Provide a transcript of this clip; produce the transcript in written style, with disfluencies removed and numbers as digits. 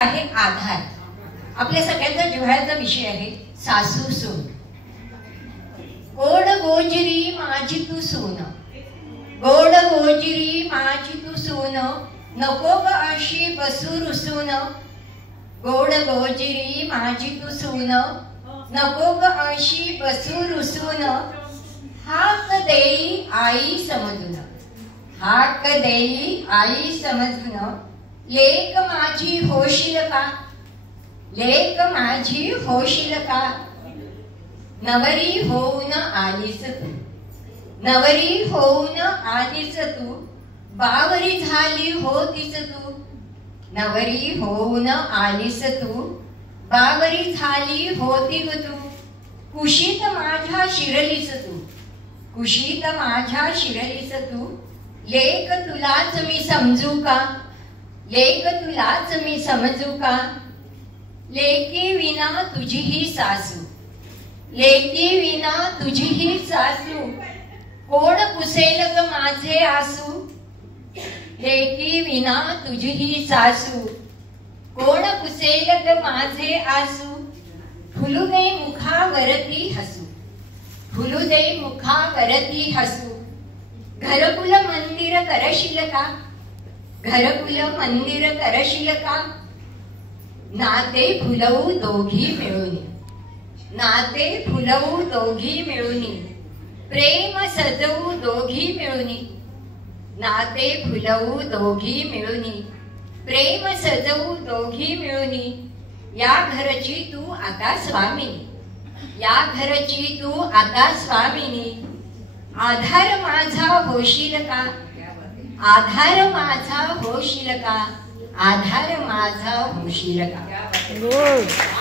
आहे आधार। आपल्या सगळ्यांचा जिव्हाळ्याचा विषय आहे सासू सून। गोड गोजिरी माझी तू सून, गोड गोजिरी माझी तू सून, नको ग अशी बसू रुसून। गोड गोजिरी माझी तू सून, नको ग अशी बसू रुसून। हाक देई आई समजून, हाक देई आई समजून। लेक माझी होशील का, लेक माझी होशील का। नवरी होऊन आलीस तू, नवरी होऊन आलीस तू, बावरी झाली होतीस तू। नवरी होऊन आलीस तू, बावरी झाली होती ग तू। कुशीत माझ्या शिरलीस तू, कुशीत माझ्या शिरलीस तू। लेक तुलाच मी समजू का, लेक तुलाच मी समजू का। लेकी विना तुझी ही सासू, लेकी विना तुझी ही सासू। कोण पुसेल ग माझे आसू, लेकी विना तुझी ही सासू। कोण पुसेल ग माझे आसू। फुलू दे मुखावरती हसू, फुलू दे मुखावरती हसू। घरकुल मंदिर करशील का, घरकुल मंदिर करशील का। नाते फुलवू दोघी मिळून, नाते फुलवू दोघी मिळून। प्रेम सजवू दोघी मिळून, नाते फुलवू दोघी मिळून। प्रेम सजवू दोघी मिळून। या घरची तू आता स्वामिनी, या घरची तू आता स्वामिनी। आधार माझा होशील का, आधार माझा होशील का, आधार माझा होशील का।